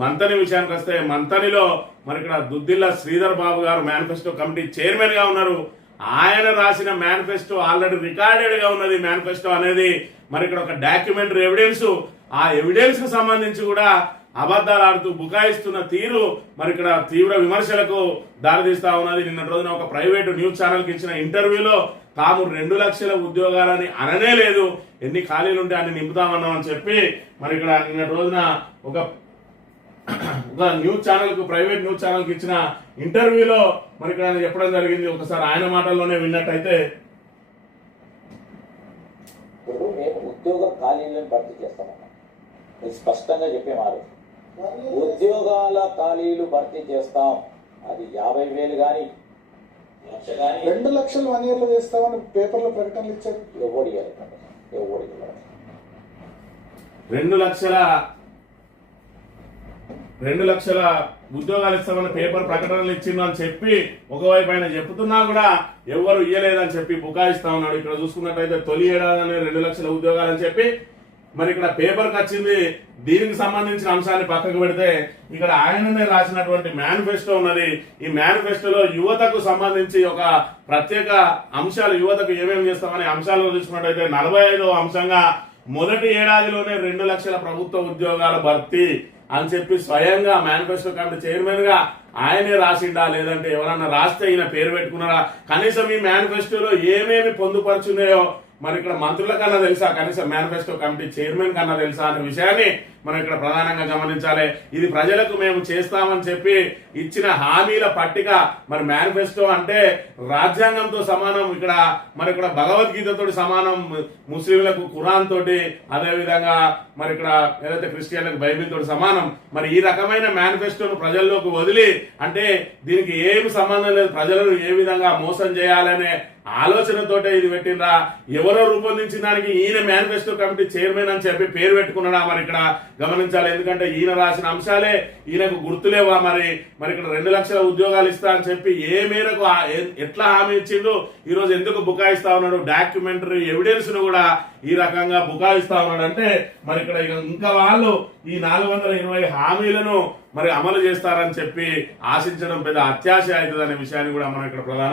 మంతని విషయానికి వస్తే మంతనిలో మరి ఇక్కడ దుద్దిల్ల శ్రీధర్ బాబు గారు మేనిఫెస్టో కమిటీ చైర్మన్ గా ఉన్నారు. ఆయన రాసిన మేనిఫెస్టో ఆల్రెడీ రికార్డెడ్ గా ఉన్నది. మేనిఫెస్టో అనేది మరి ఇక్కడ ఒక డాక్యుమెంటరీ ఎవిడెన్స్, ఆ ఎవిడెన్స్ కు సంబంధించి కూడా అబద్ధాలు ఆడుతూ బుకాయిస్తున్న తీరు మరి ఇక్కడ తీవ్ర విమర్శలకు దారితీస్తా ఉన్నది. నిన్న రోజున ఒక ప్రైవేటు న్యూస్ ఛానల్ కి ఇచ్చిన ఇంటర్వ్యూలో తాము 2 లక్షల ఉద్యోగాలని అననే లేదు, ఎన్ని ఖాళీలు ఉంటే అన్ని నింపుతామన్నామని చెప్పి మరి ఇక్కడ నిన్న రోజున ఒక న్యూస్ ఛానల్ కు ప్రైవేట్ న్యూస్ ఛానల్ కి ఇచ్చిన ఇంటర్వ్యూలో మరి ఇక్కడ ఆయన చెప్పడం జరిగింది. ఒకసారి ఆయన మాటల్లోనే విన్నట్టయితే, ఇప్పుడు మేము ఉద్యోగ ఖాళీలను భర్తీ చేస్తామన్నా స్పష్టంగా చెప్పేమారు. ఉద్యోగాల ఖాళీలు భర్తీ చేస్తాం. అది 50,000 కానీ 2 లక్షలు 1 year లో చేస్తామని పేపర్లో ప్రకటనలు ఇచ్చారు. ఎవడి 2 లక్షల ఉద్యోగాలు ఇస్తామని పేపర్ ప్రకటనలు ఇచ్చిందని చెప్పి ఒకవైపు ఆయన చెప్తున్నా కూడా ఎవరు ఇయ్యలేదని చెప్పి బుకాయిస్తా ఉన్నాడు. ఇక్కడ చూసుకున్నట్టయితే తొలి ఏడాది 2 లక్షల ఉద్యోగాలని చెప్పి మరి ఇక్కడ పేపర్కి వచ్చింది. దీనికి సంబంధించిన అంశాన్ని పక్కకు పెడితే ఇక్కడ ఆయననే రాసినటువంటి మేనిఫెస్టో ఉన్నది. ఈ మేనిఫెస్టోలో యువతకు సంబంధించి ఒక ప్రత్యేక అంశాలు, యువతకు ఏమేమి చేస్తామనే అంశాలను చూసుకున్నట్టయితే 45వ అంశంగా మొదటి ఏడాదిలోనే 2 లక్షల ప్రభుత్వ ఉద్యోగాల భర్తీ అని చెప్పి స్వయంగా మేనిఫెస్టో కమిటీ చైర్మన్ గా ఆయనే రాసిండా, లేదంటే ఎవరన్నా రాస్తే ఈయన పేరు పెట్టుకున్నారా? కనీసం ఈ మేనిఫెస్టోలో ఏమేమి పొందుపరుచున్నాయో మరి ఇక్కడ మంత్రుల కన్నా తెలుసా, కనీసం మేనిఫెస్టో కమిటీ చైర్మన్ కన్నా తెలుసా అనే విషయాన్ని మనం ఇక్కడ ప్రధానంగా గమనించాలి. ఇది ప్రజలకు మేము చేస్తామని చెప్పి ఇచ్చిన హామీల పట్టిక. మరి మేనిఫెస్టో అంటే రాజ్యాంగంతో సమానం, ఇక్కడ మరి ఇక్కడ భగవద్గీతతో సమానం, ముస్లింలకు ఖురాన్ తోటి, అదే విధంగా మరి ఇక్కడ ఏదైతే క్రిస్టియన్లకు బైబిల్ తోటి సమానం. మరి ఈ రకమైన మేనిఫెస్టోను ప్రజల్లోకి వదిలి, అంటే దీనికి ఏమి సంబంధం లేదు, ప్రజలను ఏ విధంగా మోసం చేయాలనే ఆలోచనతోటే ఇది పెట్టినరా, ఎవరో రూపొందించిన దానికి ఈయన మేనిఫెస్టో కమిటీ చైర్మన్ అని చెప్పి పేరు పెట్టుకున్నాడా మరి ఇక్కడ గమనించాలి. ఎందుకంటే ఈయన రాసిన అంశాలే ఈయనకు గుర్తులేవా? మరి ఇక్కడ 2 లక్షల ఉద్యోగాలు ఇస్తా అని చెప్పి ఏ మేరకు ఎట్లా హామీ ఇచ్చిండు, ఈ రోజు ఎందుకు బుకాయిస్తా ఉన్నాడు? డాక్యుమెంటరీ ఎవిడెన్స్ ను కూడా ఈ రకంగా బుకాయిస్తా ఉన్నాడు అంటే మరి ఇక్కడ ఇంకా వాళ్ళు ఈ 420 హామీలను మరి అమలు చేస్తారని చెప్పి ఆశించడం పెద్ద అత్యాశ అవుతుంది అనే విషయాన్ని కూడా మనం ఇక్కడ ప్రధానంగా